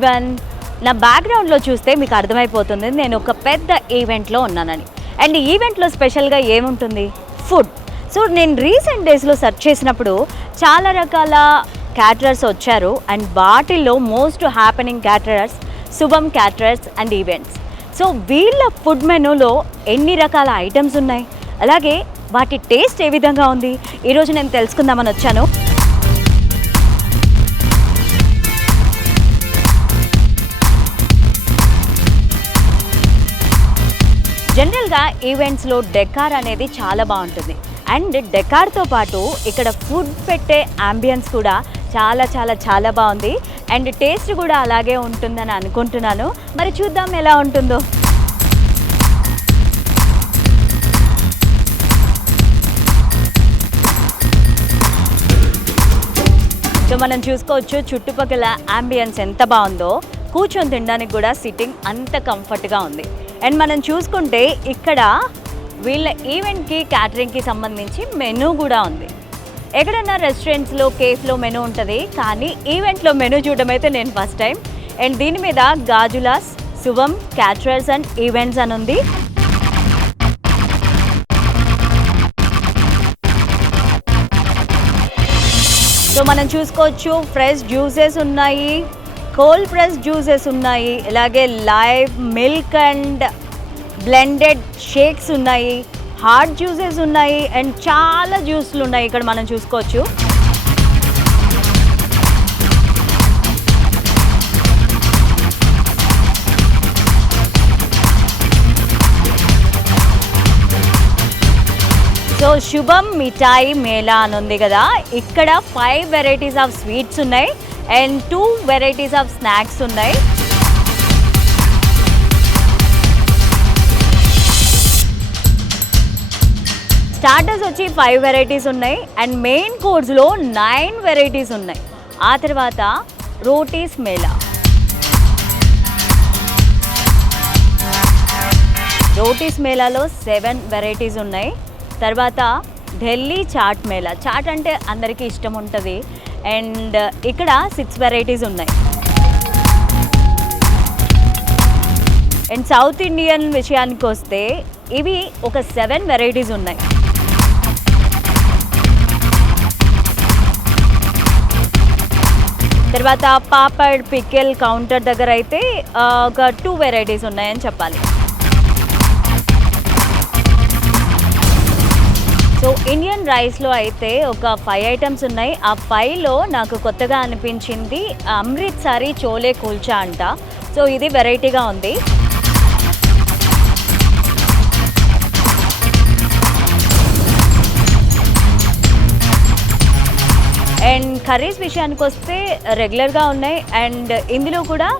Everyone. నా బ్యాక్గ్రౌండ్లో చూస్తే మీకు అర్థమైపోతుంది నేను ఒక పెద్ద ఈవెంట్లో ఉన్నానని. అండ్ ఈవెంట్లో స్పెషల్గా ఏముంటుంది? ఫుడ్. సో నేను రీసెంట్ డేస్లో సెర్చ్ చేసినప్పుడు చాలా రకాల క్యాటరర్స్ వచ్చారు. అండ్ వాటిల్లో మోస్ట్ హ్యాపెనింగ్ క్యాటరర్స్ శుభం క్యాటరర్స్ అండ్ ఈవెంట్స్. సో వీళ్ళ ఫుడ్ మెనూలో ఎన్ని రకాల ఐటమ్స్ ఉన్నాయి, అలాగే వాటి టేస్ట్ ఏ విధంగా ఉంది, ఈరోజు నేను తెలుసుకుందామని వచ్చాను. జనరల్గా ఈవెంట్స్లో డెకార్ అనేది చాలా బాగుంటుంది. అండ్ డెకార్తో పాటు ఇక్కడ ఫుడ్ పెట్టే అంబియన్స్ కూడా చాలా చాలా చాలా బాగుంది. అండ్ టేస్ట్ కూడా అలాగే ఉంటుందని అనుకుంటున్నాను. మరి చూద్దాం ఎలా ఉంటుందో. సో మనం చూసుకోవచ్చు చుట్టుపక్కల అంబియన్స్ ఎంత బాగుందో. కూర్చొని తినడానికి కూడా సిట్టింగ్ అంత కంఫర్ట్గా ఉంది. అండ్ మనం చూసుకుంటే ఇక్కడ వీళ్ళ ఈవెంట్కి క్యాటరింగ్కి సంబంధించి మెనూ కూడా ఉంది. ఎక్కడన్నా రెస్టారెంట్స్లో కేఫ్లో మెనూ ఉంటుంది, కానీ ఈవెంట్లో మెనూ చూడడం అయితే నేను ఫస్ట్ టైం. అండ్ దీని మీద గాజులాస్ శుభం క్యాటరర్స్ అండ్ ఈవెంట్స్ అని ఉంది. సో మనం చూసుకోవచ్చు ఫ్రెష్ జ్యూసెస్ ఉన్నాయి, కోల్డ్ ప్రెస్ జ్యూసెస్ ఉన్నాయి, అలాగే live milk and blended shakes ఉన్నాయి, హాట్ జ్యూసెస్ ఉన్నాయి, అండ్ చాలా జ్యూస్లు ఉన్నాయి ఇక్కడ మనం చూసుకోవచ్చు. సో శుభం మిఠాయి మేళా అని ఉంది కదా, ఇక్కడ 5 వెరైటీస్ ఆఫ్ స్వీట్స్ ఉన్నాయి అండ్ 2 వెరైటీస్ ఆఫ్ స్నాక్స్ ఉన్నాయి. స్టార్టర్స్ వచ్చి 5 వెరైటీస్ ఉన్నాయి అండ్ మెయిన్ కోర్స్లో 9 వెరైటీస్ ఉన్నాయి. ఆ తర్వాత రోటీస్ మేళా. రోటీస్ మేళాలో 7 వెరైటీస్ ఉన్నాయి. తర్వాత ఢిల్లీ చాట్ మేళా. చాట్ అంటే అందరికీ ఇష్టం ఉంటుంది. అండ్ ఇక్కడ 6 వెరైటీస్ ఉన్నాయి. అండ్ సౌత్ ఇండియన్ విషయానికి వస్తే ఇవి ఒక 7 వెరైటీస్ ఉన్నాయి. తర్వాత పాపడ్ పికిల్ కౌంటర్ దగ్గర అయితే ఒక 2 వెరైటీస్ ఉన్నాయని చెప్పాలి. సో ఇండియన్ రైస్లో అయితే ఒక 5 ఐటమ్స్ ఉన్నాయి. ఆ 5లో నాకు కొత్తగా అనిపించింది అమృత్సరి చోలే కుల్చా అంట. సో ఇది వెరైటీగా ఉంది. అండ్ కర్రీస్ విషయానికి వస్తే రెగ్యులర్గా ఉన్నాయి. అండ్ ఇందులో కూడా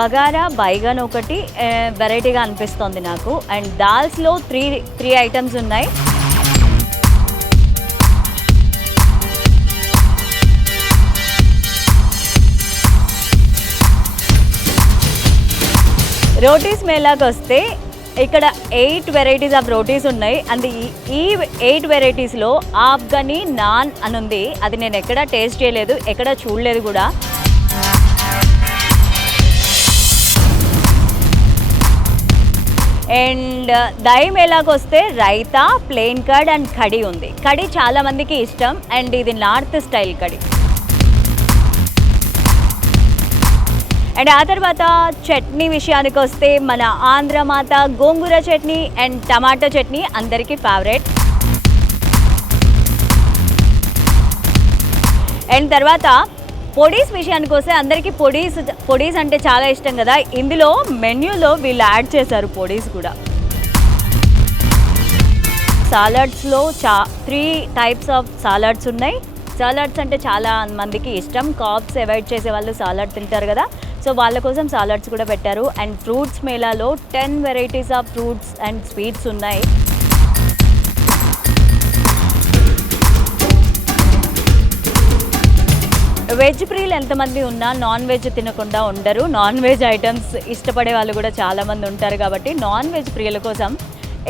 బగారా బైగన్ ఒకటి వెరైటీగా అనిపిస్తుంది నాకు. అండ్ దాల్స్లో 3 ఐటమ్స్ ఉన్నాయి. రోటీస్ మేళాకి వస్తే ఇక్కడ 8 వెరైటీస్ ఆఫ్ రోటీస్ ఉన్నాయి. అండ్ ఈ 8 వెరైటీస్లో ఆఫ్ఘనీ నాన్ అని ఉంది. అది నేను ఎక్కడా టేస్ట్ చేయలేదు, ఎక్కడా చూడలేదు కూడా. అండ్ దహి మేళాకి వస్తే raita, plain curd and khadi ఉంది. కడీ చాలామందికి ఇష్టం అండ్ ఇది నార్త్ స్టైల్ కడీ. అండ్ ఆ తర్వాత చట్నీ విషయానికి వస్తే మన ఆంధ్రమాత గోంగూర చట్నీ అండ్ టమాటో చట్నీ అందరికీ ఫేవరెట్. అండ్ తర్వాత పొడీస్ విషయానికి వస్తే అందరికీ పొడీస్ అంటే చాలా ఇష్టం కదా. ఇందులో మెన్యూలో వీళ్ళు యాడ్ చేశారు పొడీస్ కూడా. సాలడ్స్లో 3 టైప్స్ ఆఫ్ సాలడ్స్ ఉన్నాయి. సాలడ్స్ అంటే చాలా మందికి ఇష్టం. కార్బ్స్ అవాయిడ్ చేసే వాళ్ళు సాలడ్ తింటారు కదా, సో వాళ్ళ కోసం సాలడ్స్ కూడా పెట్టారు. అండ్ ఫ్రూట్స్ మేళాలో 10 varieties of fruits and sweets ఉన్నాయి. వెజ్ ప్రియులు ఎంతమంది ఉన్నా నాన్ వెజ్ తినకుండా ఉండరు. నాన్ వెజ్ ఐటమ్స్ ఇష్టపడే వాళ్ళు కూడా చాలామంది ఉంటారు కాబట్టి నాన్ వెజ్ ప్రియుల కోసం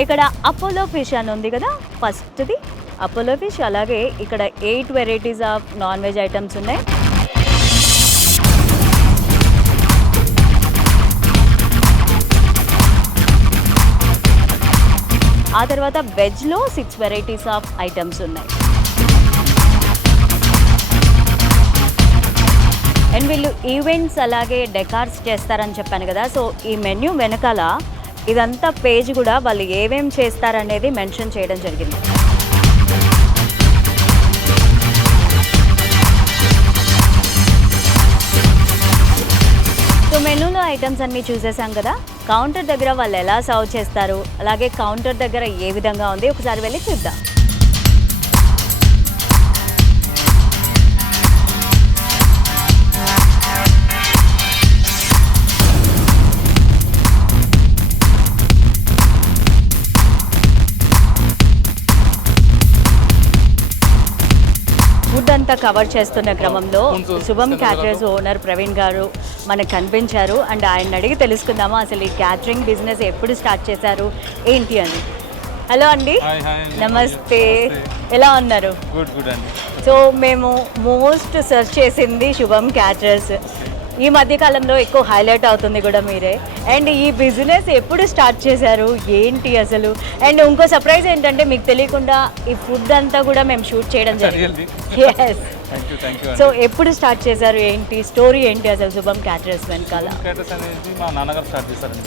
ఇక్కడ అపోలో ఫిష్ అని ఉంది కదా, ఫస్ట్ది అపోలో ఫిష్. అలాగే ఇక్కడ 8 varieties of non veg items ఉన్నాయి. ఆ తర్వాత వెజ్లో 6 వెరైటీస్ ఆఫ్ ఐటమ్స్ ఉన్నాయి. అండ్ వీళ్ళు ఈవెంట్స్ అలాగే డెకార్స్ చేస్తారని చెప్పాను కదా. సో ఈ మెన్యూ వెనకాల ఇదంతా పేజ్ కూడా వాళ్ళు ఏమేం చేస్తారనేది మెన్షన్ చేయడం జరిగింది. సో మెనూలో ఐటమ్స్ అన్నీ చూసేసాం కదా. కౌంటర్ దగ్గర వాళ్ళు ఎలా సర్వ్ చేస్తారు, అలాగే కౌంటర్ దగ్గర ఏ విధంగా ఉంది ఒకసారి వెళ్ళి చూద్దాం. ఫుడ్ అంతా కవర్ చేస్తున్న క్రమంలో శుభం క్యాటరర్స్ ఓనర్ ప్రవీణ్ గారు మనకు కనిపించారు. అండ్ ఆయన అడిగి తెలుసుకుందాము అసలు ఈ క్యాటరింగ్ బిజినెస్ ఎప్పుడు స్టార్ట్ చేశారు ఏంటి అని. హలో అండి, నమస్తే, ఎలా ఉన్నారు? గుడ్ అండి. సో మేము మోస్ట్ సెర్చ్ చేసింది శుభం క్యాటరర్స్. ఈ మధ్యకాలంలో ఎక్కువ హైలైట్ అవుతుంది కూడా మీరే. అండ్ ఈ బిజినెస్ ఎప్పుడు స్టార్ట్ చేశారు ఏంటి అసలు? అండ్ ఇంకో సర్ప్రైజ్ ఏంటంటే మీకు తెలియకుండా ఈ ఫుడ్ అంతా కూడా మేము షూట్ చేయడం జరిగింది. ఎస్. సో ఎప్పుడు స్టార్ట్ చేశారు ఏంటి స్టోరీ ఏంటి అసలు శుభం క్యాటరర్స్ వెనకాల? క్యాటరర్స్ అనేది మా నాన్నగారు స్టార్ట్ చేశారండి.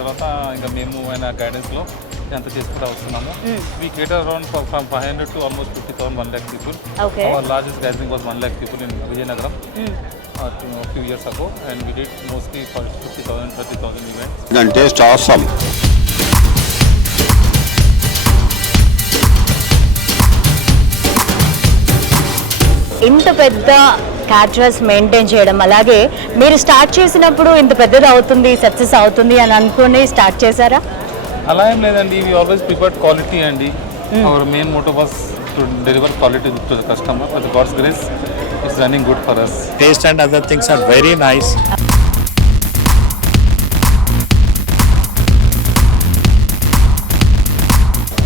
తర్వాత ఇంకా మేము ఆయన గైడెన్స్లో ఎంత చేసుకుంటూ వస్తున్నాము. We cater around from 500 to almost 50,000, 1 lakh people. Okay. Our largest gathering was 1 lakh people in Vijayanagaram a few years ago, and we did mostly for 50,000, 30,000 events. And taste awesome. ఇంత పెద్ద క్యాటరర్స్ మెయింటైన్ చేయడం, అలాగే మీరు start చేసినప్పుడు ఇంత పెద్దది అవుతుంది success అవుతుంది అని అనుకుని స్టార్ట్ చేశారా? అలా ఏం లేదండి. we always preferred quality అండి. our main motto was to deliver quality to the customer. With God's grace it's running good for us. Taste and other things are very nice.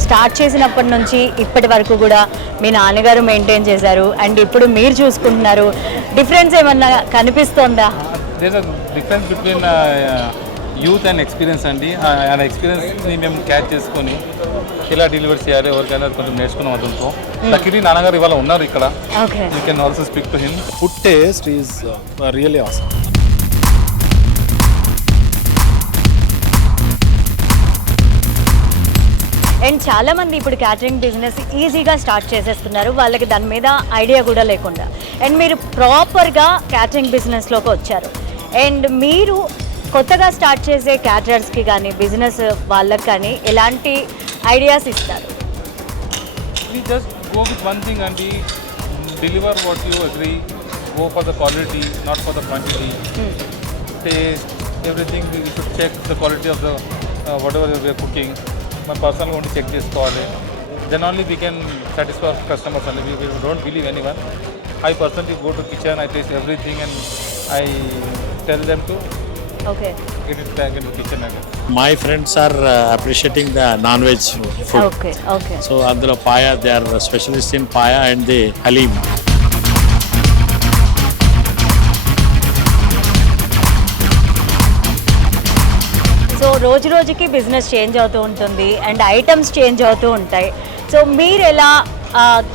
Start చేసినప్పటి నుంచి ఇప్పటి వరకు కూడా మీ నాన్నగారు మెయింటైన్ చేశారు and ఇప్పుడు మీరు చూసుకుంటున్నారు. డిఫరెన్స్ ఏమన్నా కనిపిస్తోందా? There are difference between youth and experience అండి. ఆ ఎక్స్పీరియన్స్ని మేము క్యాచ్ చేసుకొని ఎలా డెలివర్ చేయాలి ఎవరికైనా కొంచెం నేర్చుకున్నాం అతనితో. లక్కీలీ నాన్నగారు ఇవాళ ఉన్నారు ఇక్కడ. Okay, you can also speak to him. Food taste is really awesome. And చాలా మంది ఇప్పుడు క్యాటరింగ్ బిజినెస్ ఈజీగా స్టార్ట్ చేసేస్తున్నారు, వాళ్ళకి దాని మీద ఐడియా కూడా లేకుండా. అండ్ మీరు ప్రాపర్గా క్యాటరింగ్ బిజినెస్లోకి వచ్చారు. అండ్ మీరు కొత్తగా స్టార్ట్ చేసే క్యాటరర్స్కి కానీ బిజినెస్ వాళ్ళకి కానీ ఎలాంటి ఐడియాస్ ఇస్తారు? We just go with one thing and deliver what you agree. Go for the quality, not for the quantity. Taste, everything we should check the quality of the whatever we are cooking. My personal going to check this quality. Then only we can satisfy our customers and we don't believe anyone. I personally go to kitchen, I taste everything and I tell them to get it back into kitchen again. My friends are appreciating the non-veg food. Okay. So అందులో paya, they are specialists in paya and the halim. So రోజు రోజుకి business change అవుతూ ఉంటుంది and items change అవుతూ ఉంటాయి. So మీరు ఎలా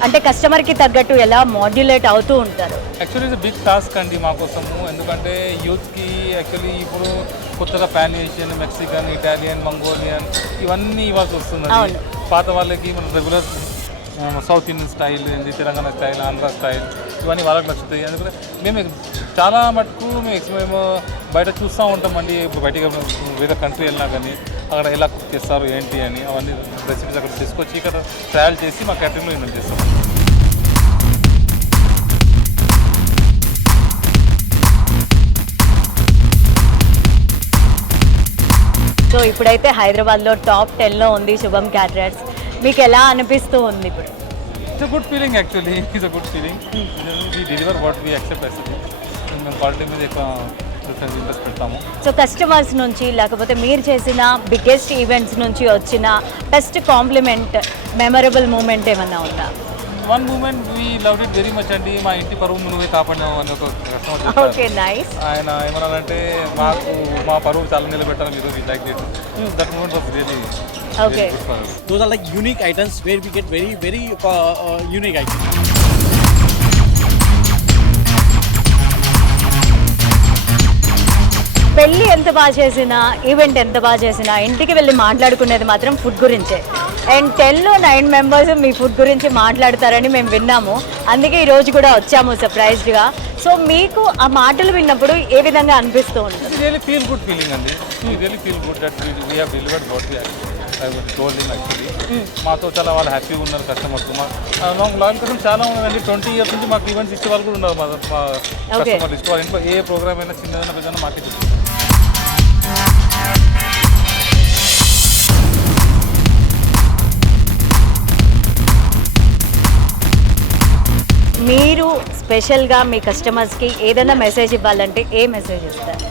అంటే కస్టమర్కి తగ్గట్టు ఎలా మాడ్యులేట్ అవుతూ ఉంటారు? యాక్చువల్లీ ఇది బిగ్ టాస్క్ అండి మా కోసము. ఎందుకంటే యూత్కి యాక్చువల్లీ ఇప్పుడు కొత్తగా pan Asian, Mexican, Italian, Mongolian ఇవన్నీ ఇవ్వాల్సి వస్తుంది. పాత వాళ్ళకి మన regular south Indian style, Telangana style, Andhra style ఇవన్నీ వాళ్ళకి నచ్చుతాయి. అందుకని మేము చాలా మటుకు మేము బయట చూస్తూ ఉంటామండి. ఇప్పుడు బయటకి వేరే కంట్రీ వెళ్ళినా కానీ అక్కడ ఎలా కుక్ చేస్తారు ఏంటి అని అవన్నీ రెసిపీస్ అక్కడ తీసుకొచ్చి ఇక్కడ ట్రయల్ చేసి మా క్యాటరింగ్లో ఇన్వెస్ట్ చేస్తాం. సో ఇప్పుడైతే హైదరాబాద్లో టాప్ 10లో ఉంది శుభం క్యాటరర్స్. మీకు ఎలా అనిపిస్తూ ఉంది ఇప్పుడు? It's a good feeling actually. It's a good feeling. We deliver what we accept as మేము క్వాలిటీ మీద ఎక్కువ ప్రిఫరెన్స్ ఇంట్రెస్ట్ పెడతాము. సో కస్టమర్స్ నుంచి లేకపోతే మీరు చేసిన బిగ్గెస్ట్ ఈవెంట్స్ నుంచి వచ్చిన బెస్ట్ కాంప్లిమెంట్, మెమరబుల్ మూమెంట్ ఏమన్నా ఉందా? One moment we love it very much అండి. మా ఇంటి పరువు నువ్వే కాపాడినావు అని ఒక కస్టమర్ చెప్పారు. Okay, nice. ఆయన ఏమన్నారంటే మా పరువు చాలా నిలబెట్టాలని ఈరోజు లైక్ చేసి that moment was really Okay. Good for us. Those are like unique items where we get very unique items. పెళ్ళి ఎంత బాగా చేసినా, ఈవెంట్ ఎంత బాగా చేసినా, ఇంటికి వెళ్ళి మాట్లాడుకునేది మాత్రం ఫుడ్ గురించే. అండ్ 10లో 9 మెంబర్స్ మీ ఫుడ్ గురించి మాట్లాడతారని మేము విన్నాము. అందుకే ఈ రోజు కూడా వచ్చాము సర్ప్రైజ్డ్గా. సో మీకు ఆ మాటలు విన్నప్పుడు ఏ విధంగా అనిపిస్తూ ఉంటుంది? It really feel good feeling అండి. We really feel good that we have delivered what we told him actually. మాతో చాలా వాళ్ళు హ్యాపీగా ఉన్నారు కస్టమర్స్. లాంగ్ కస్టమర్ చాలా ఉన్నారండి. 20 years నుంచి మాకు ఈవెంట్స్ ఇచ్చే వాళ్ళు కూడా ఉన్నారు. మా కస్టమర్ లిస్ట్ వాళ్ళ ఇంట్లో ఏ ప్రోగ్రామ్ అయినా చిన్నదైనా పెద్దదైనా మాకే చెప్తారు. మీరు స్పెషల్గా మీ కస్టమర్స్కి ఏదైనా మెసేజ్ ఇవ్వాలంటే ఏ మెసేజ్ ఇస్తారు?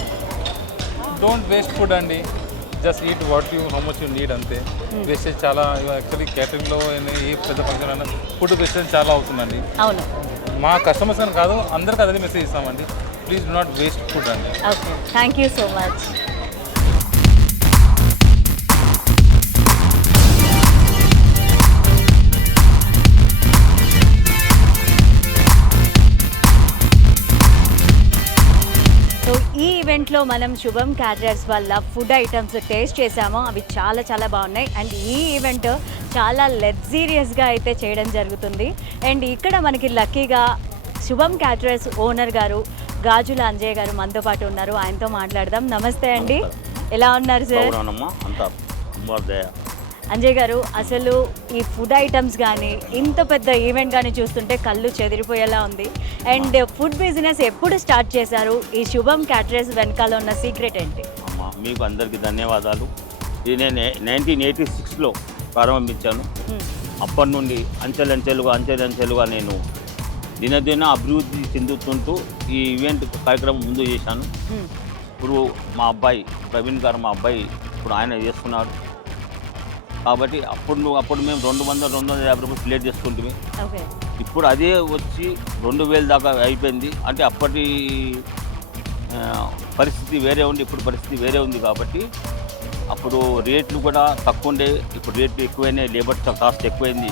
డోంట్ వేస్ట్ ఫుడ్ అండి. Just eat what you how much you need అంతే. వేస్టేజ్ చాలా యాక్చువల్లీ క్యాటరింగ్లో ఏ పెద్ద ఫంక్షన్ అయినా ఫుడ్ వేస్టేజ్ చాలా అవుతుందండి. అవును. మా కస్టమర్స్ అని కాదు, అందరికీ అదే మెసేజ్ ఇస్తామండి. Please do not waste food అండి. Okay, thank you so much. So ఈ ఈవెంట్లో మనం శుభం క్యాటరర్స్ వల్ల ఫుడ్ ఐటమ్స్ టేస్ట్ చేసాము. అవి చాలా చాలా బాగున్నాయి. అండ్ ఈ ఈవెంట్ చాలా లగ్జీరియస్గా అయితే చేయడం జరుగుతుంది. అండ్ ఇక్కడ మనకి లక్కీగా శుభం క్యాటరర్స్ ఓనర్ గారు గాజుల అంజయ్య గారు మనతో పాటు ఉన్నారు. ఆయనతో మాట్లాడదాం. నమస్తే అండి, ఎలా ఉన్నారు సార్? అంజయ్ గారు, అసలు ఈ ఫుడ్ ఐటమ్స్ కానీ ఇంత పెద్ద ఈవెంట్ కానీ చూస్తుంటే కళ్ళు చెదిరిపోయేలా ఉంది. అండ్ ఫుడ్ బిజినెస్ ఎప్పుడు స్టార్ట్ చేశారు? ఈ శుభం క్యాటరర్స్ వెనకాల ఉన్న సీక్రెట్ ఏంటి? అమ్మా, మీకు అందరికీ ధన్యవాదాలు. ఇది నేను 1986లో ప్రారంభించాను. అప్పటి నుండి అంచెలంచెలుగా నేను దినదిన అభివృద్ధి చెందుతుంటూ ఈ ఈవెంట్ కార్యక్రమం ముందు చేశాను. ఇప్పుడు మా అబ్బాయి ప్రవీణ్ గారు, మా అబ్బాయి ఇప్పుడు ఆయన చేస్తున్నారు. కాబట్టి అప్పుడు మేము 200-250 రూపాయలు ప్లేట్ చేసుకుంటుంది. ఓకే, ఇప్పుడు అదే వచ్చి 2000 దాకా అయిపోయింది. అంటే అప్పటి పరిస్థితి వేరే ఉంది, ఇప్పుడు పరిస్థితి వేరే ఉంది. కాబట్టి అప్పుడు రేట్లు కూడా తక్కువ ఉండే, ఇప్పుడు రేట్లు ఎక్కువైనాయి, లేబర్ కాస్ట్ ఎక్కువైంది.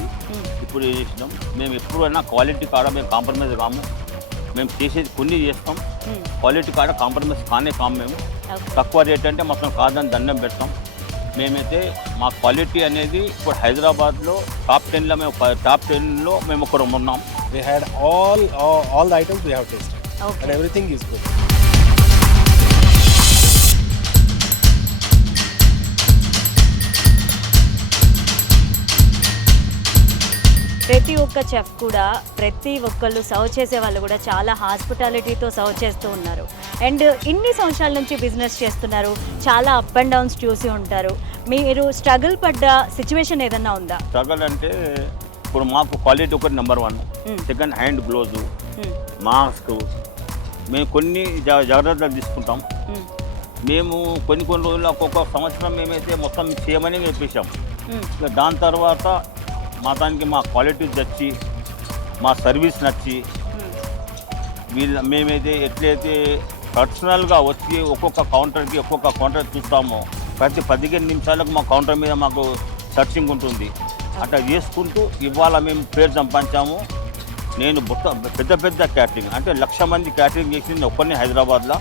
ఇప్పుడు ఏం చేసినాం, మేము ఎప్పుడైనా క్వాలిటీ కాడ మేము కాంప్రమైజ్ కాము. మేము చేసేది కొన్ని చేస్తాం, క్వాలిటీ కాడ కాంప్రమైజ్ కాము. మేము తక్కువ రేట్ అంటే మొత్తం కాదని దండం పెడతాం. మేమైతే మా క్వాలిటీ అనేది ఇప్పుడు హైదరాబాద్లో టాప్ 10లో మేము ఒకరు ఉన్నాం. We had all the items we have tasted. Okay. And everything is good. ప్రతి ఒక్క చెఫ్ కూడా, ప్రతి ఒక్కళ్ళు సర్వ్ చేసే వాళ్ళు కూడా చాలా హాస్పిటాలిటీతో సర్వ్ చేస్తూ ఉన్నారు. అండ్ ఇన్ని సంవత్సరాల నుంచి బిజినెస్ చేస్తున్నారు, చాలా అప్ అండ్ డౌన్స్ చూసి ఉంటారు. మీరు స్ట్రగుల్ పడ్డ సిచ్యువేషన్ ఏదన్నా ఉందా? స్ట్రగల్ అంటే ఇప్పుడు మాకు క్వాలిటీ ఒకటి number 1, second hand gloves, mask, మేము కొన్ని జాగ్రత్తలు తీసుకుంటాం. మేము కొన్ని రోజులు ఒక్కొక్క సంవత్సరం మేమైతే మొత్తం చేయమని చెప్పేసాం. దాని తర్వాత మొత్తానికి మా క్వాలిటీ నచ్చి, మా సర్వీస్ నచ్చి, మేమైతే ఎట్లయితే పర్సనల్గా వచ్చి ఒక్కొక్క కౌంటర్ చూస్తామో, ప్రతి 15 నిమిషాలకు మా కౌంటర్ మీద మాకు సర్చింగ్ ఉంటుంది. అట్లా చేసుకుంటూ ఇవాళ మేము పేరు సంపాదించాము. నేను పెద్ద క్యాటరింగ్ అంటే 1,00,000 మంది క్యాటరింగ్ చేసింది ఒక్కరిని హైదరాబాద్లో.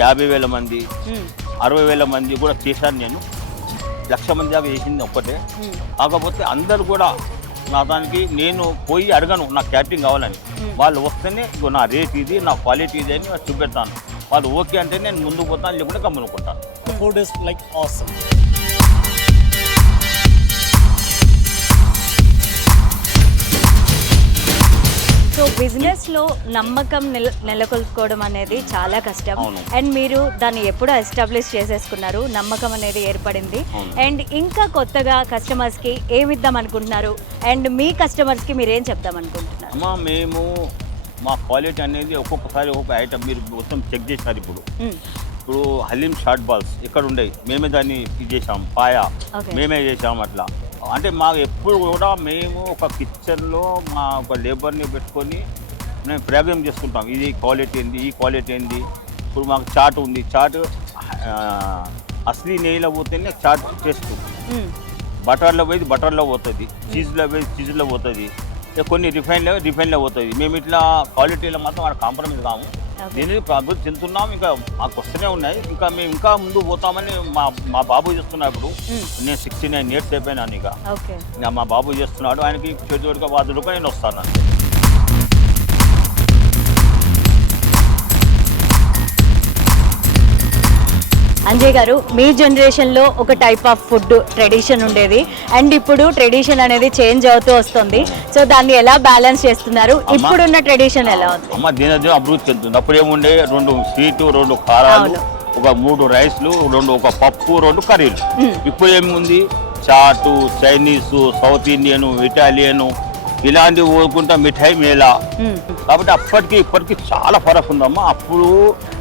50,000 మంది 60,000 మంది కూడా చేశాను నేను. 1,00,000 మంది దాకా చేసింది ఒక్కటే. కాకపోతే అందరు కూడా నా దానికి నేను పోయి అడగను నా క్యాటరింగ్ కావాలని. వాళ్ళు వస్తేనే నా రేట్ ఇది, నా క్వాలిటీ ఇది అని చూపెడతాను. వాళ్ళు ఓకే అంటే నేను ముందుకు పోతాను, లేకుంటే గమ్మునుకుంటాను. The food is like awesome. So బిజినెస్లో నమ్మకం నెలకొల్పుకోవడం అనేది చాలా కష్టం. అండ్ మీరు దాన్ని ఎప్పుడో ఎస్టాబ్లిష్ చేసేసుకున్నారు, నమ్మకం అనేది ఏర్పడింది. అండ్ ఇంకా కొత్తగా కస్టమర్స్కి ఏమిద్దాం అనుకుంటున్నారు? అండ్ మీ కస్టమర్స్కి మీరు ఏం చెప్దాం అనుకుంటున్నారు? అమ్మా, మేము మా క్వాలిటీ అనేది ఒక్కొక్కసారి ఒక్కొక్క ఐటమ్ మీరు మొత్తం చెక్ చేసినారు. ఇప్పుడు హలీం షార్ట్ బాల్స్ ఇక్కడ ఉండేవి, మేమే దాన్ని ఇది చేసాం. పాయా మేమే చేసాం. అట్లా అంటే మాకు ఎప్పుడు కూడా మేము ఒక కిచెన్లో మా ఒక లేబర్ని పెట్టుకొని మేము ప్రోగ్రామ్ చేసుకుంటాం. ఇది క్వాలిటీ ఏంది, ఈ క్వాలిటీ ఏంది. ఇప్పుడు మాకు చాట్ ఉంది, చాట్ అసలీ నెయ్యిలో పోతేనే చాట్ టేస్ట్. బటర్లో పోయి బటర్లో పోతుంది, చీజ్లో పోయి చీజ్లో పోతుంది, కొన్ని రిఫైన్లో పోతుంది. మేము ఇట్లా క్వాలిటీలో మాత్రం వాడు కాంప్రమైజ్ కాము. దీన్ని అభివృద్ధి చెందుతున్నాం. ఇంకా మాకు వస్తూనే ఉన్నాయి. ఇంకా మేము ఇంకా ముందు పోతామని మా బాబు చేస్తున్నప్పుడు నేను 69 years అయిపోయినాను. ఇక మా బాబు చేస్తున్నాడు, ఆయనకి చేతిగా వాదులుగా నేను వస్తాను. అంజయ్ గారు, మీ జనరేషన్లో ఒక టైప్ ఆఫ్ ఫుడ్ ట్రెడిషన్ ఉండేది, అండ్ ఇప్పుడు ట్రెడిషన్ అనేది చేంజ్ అవుతూ వస్తుంది. సో దాన్ని ఎలా బ్యాలెన్స్ చేస్తున్నారు? ఇప్పుడున్న ట్రెడిషన్ ఎలా ఉంది? అమ్మ దినదిన అభివృద్ధి చెందుతుంది. అప్పుడు ఏముండే 2 స్వీటు, 2 కారాలు, ఒక 3 రైస్లు, ఒక పప్పు, 2 కర్రీలు. ఇప్పుడు ఏముంది చాటు, చైనీసు, సౌత్ ఇండియను, ఇటాలియను, ఇలాంటివి ఊరుకుంటా మిఠాయి మేళా. కాబట్టి అప్పటికి ఇప్పటికి చాలా ఫరక్ ఉందమ్మా. అప్పుడు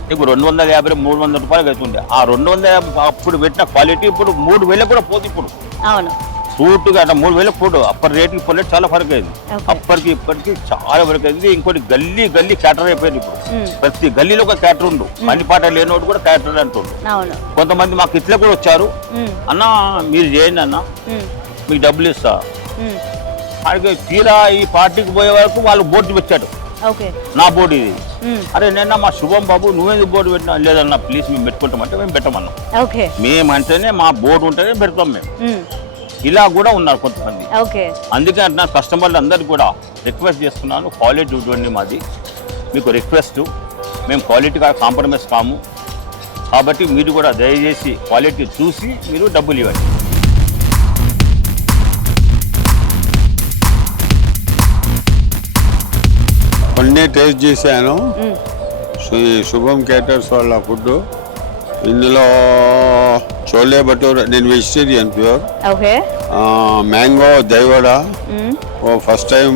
నీకు 250, 300 రూపాయలు అవుతుండే. ఆ 250 అప్పుడు పెట్టిన క్వాలిటీ ఇప్పుడు 3000 కూడా పోదు. ఇప్పుడు అవును, సూటుగా అట్లా 3000 పోదు. అప్పటి రేట్లు ఇప్పుడు రేట్ చాలా ఫరక్ అయింది. అప్పటికి ఇప్పటికి చాలా ఫరక్ అయింది. ఇంకోటి గల్లీ క్యాటర్ అయిపోయింది. ఇప్పుడు ప్రతి గల్లీలో ఒక క్యాటర్ ఉండు, పని పాట లేనోడు కూడా క్యాటర్ అంటుండు. కొంతమంది మాకు ఇట్లా కూడా వచ్చారు, అన్న మీరు చేయండి అన్న, మీకు డబ్బులు ఇస్తా. ఆయనకి తీరా ఈ పార్టీకి పోయే వరకు వాళ్ళు బోర్డు పెట్టాడు, నా బోర్డు ఇది. అరే నేను మా శుభం బాబు నువ్వేందుకు బోర్డు పెట్టినా? లేదన్నా ప్లీజ్ మేము పెట్టుకుంటామంటే మేము పెట్టమన్నాం. మేమంటేనే మా బోర్డు ఉంటేనే పెడతాం మేము. ఇలా కూడా ఉన్నారు కొంతమంది. అందుకే అంటున్నా కస్టమర్లు అందరికీ కూడా రిక్వెస్ట్ చేస్తున్నాను, క్వాలిటీ చూడండి మాది. మీకు రిక్వెస్ట్, మేము క్వాలిటీగా కాంప్రమైజ్ కాము. కాబట్టి మీరు కూడా దయచేసి క్వాలిటీ చూసి మీరు డబ్బులు ఇవ్వండి. కొన్ని టేస్ట్ చేశాను. శుభం కేటర్స్ వాళ్ళ ఫుడ్. ఇందులో చోలే భటూరా, నేను వెజిటేరియన్ ప్యూర్. మ్యాంగో దైవడ, ఫస్ట్ టైం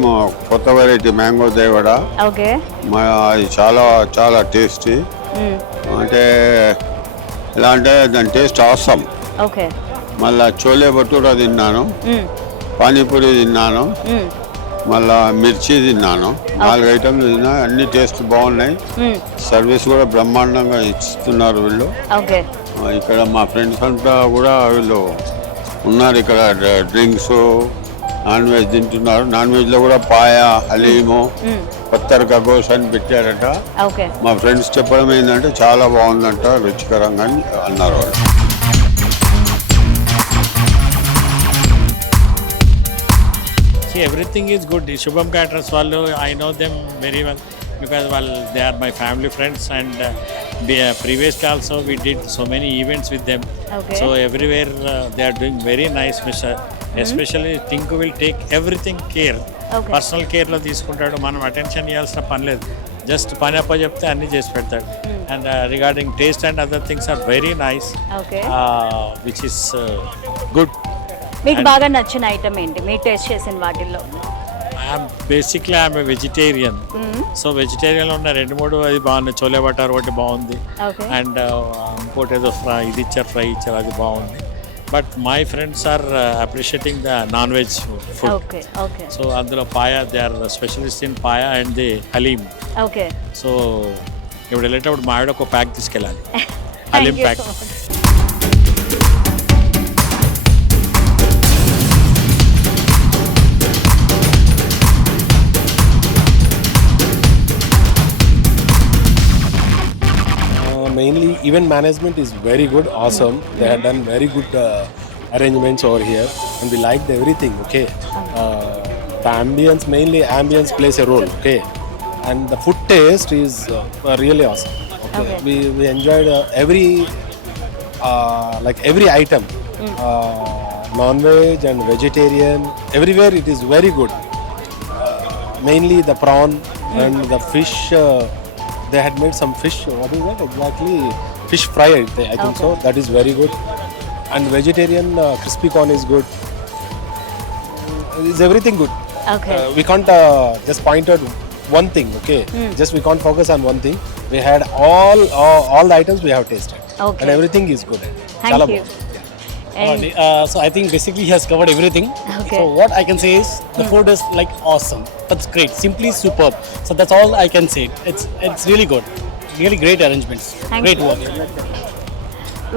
కొత్త వెరైటీ మ్యాంగో దైవడ. అది చాలా చాలా టేస్టీ. అంటే ఎలా అంటే దాని టేస్ట్ ఆసమ్. మళ్ళా చోలే భటూరా తిన్నాను, పానీపూరి తిన్నాను, మళ్ళా మిర్చి తిన్నాను. 4 ఐటమ్లు తిన్నా. అన్ని టేస్ట్ బాగున్నాయి. సర్వీస్ కూడా బ్రహ్మాండంగా ఇస్తున్నారు వీళ్ళు. ఇక్కడ మా ఫ్రెండ్స్ అంతా కూడా వీళ్ళు ఉన్నారు. ఇక్కడ డ్రింక్స్, నాన్ వెజ్ తింటున్నారు. నాన్ వెజ్లో కూడా పాయ, హలీము, కొత్తరకా గోష్ అని పెట్టారట. మా ఫ్రెండ్స్ చెప్పడం ఏంటంటే చాలా బాగుందంట, రుచికరంగా అని అన్నారు వాళ్ళు. Everything is good. Shubham Caterers వాళ్ళు, I know them very well because they are my family friends, and previously also we did so many events with them. So everywhere they are doing very nice, Mr. Especially Tinku will take everything care. Personal care లో తీసుకుంటాడు. మనం attention ఇవ్వాల్సిన పని లేదు. Just పని అప్ప చెప్తే అన్ని చేసి పెడతాడు. And regarding taste and other things are very nice, which is good. మీకు బాగా నచ్చిన ఐటమ్ ఏంటి మీరు టేస్ట్ చేసిన వాటిల్లో? Basically I'm vegetarian. సో వెజిటేరియన్లో ఉన్న 2-3 అది బాగున్నాయి. చోలే భటూరా ఒకటి బాగుంది, అండ్ ఇంకోటి ఏదో ఇది ఇచ్చారు, ఫ్రై ఇచ్చారు, అది బాగుంది. But my friends are appreciating the non veg food. So అందులో paya, they are specialist in paya and the haleem. So ఇప్పుడు వెళ్ళేటప్పుడు మా ఆవిడ ఒక ప్యాక్ తీసుకెళ్ళాలి, haleem pack. Mainly event management is very good, awesome. They have done very good arrangements over here, and we liked everything. Okay, the ambience, mainly ambience plays a role. Okay, and the food taste is really awesome. Okay, we enjoyed every item, non-veg and vegetarian. Everywhere it is very good. Mainly the prawn and the fish. They had made some fish. What is that exactly? Fish fry, I think so. That is very good. And vegetarian crispy corn is good. Is everything good? We can't just point out one thing. Okay. Just we can't focus on one thing. We had all the items we have tasted. And everything is good. Thank you. And So I think basically he has covered everything. Okay. So what I can say is the food is like awesome. That's great. Simply superb. So that's all I can say. It's really good. Really great arrangements. Thank Great you. work.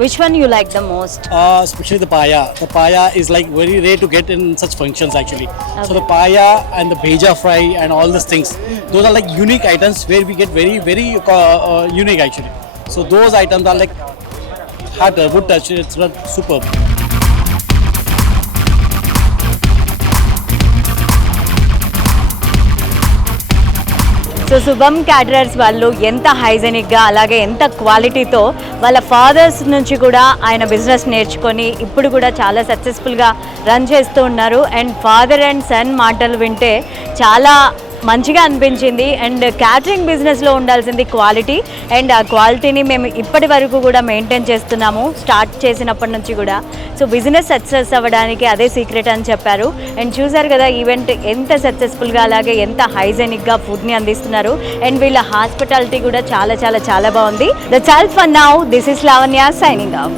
which one you like the most? Especially the paya. The paya is like very rare to get in such functions actually. So Okay. the paya and the beja fry and all these things, those are like unique items where we get very unique actually. So those items are like had a good touch. It's like superb. So శుభం caterers వాళ్ళు ఎంత హైజెనిక్గా అలాగే ఎంత క్వాలిటీతో వాళ్ళ fathers నుంచి కూడా ఆయన బిజినెస్ నేర్చుకొని ఇప్పుడు కూడా చాలా సక్సెస్ఫుల్గా రన్ చేస్తూ ఉన్నారు. అండ్ ఫాదర్ అండ్ సన్ మాటలు వింటే చాలా మంచిగా అనిపించింది. అండ్ క్యాటరింగ్ బిజినెస్లో ఉండాల్సింది క్వాలిటీ, అండ్ ఆ క్వాలిటీని మేము ఇప్పటి వరకు కూడా మెయింటైన్ చేస్తున్నాము స్టార్ట్ చేసినప్పటి నుంచి కూడా. సో బిజినెస్ సక్సెస్ అవ్వడానికి అదే సీక్రెట్ అని చెప్పారు. అండ్ చూసారు కదా ఈవెంట్ ఎంత సక్సెస్ఫుల్గా అలాగే ఎంత హైజెనిక్గా ఫుడ్ని అందిస్తున్నారు. అండ్ వీళ్ళ హాస్పిటాలిటీ కూడా చాలా చాలా చాలా బాగుంది. That's all for now. This is Lavanya signing off.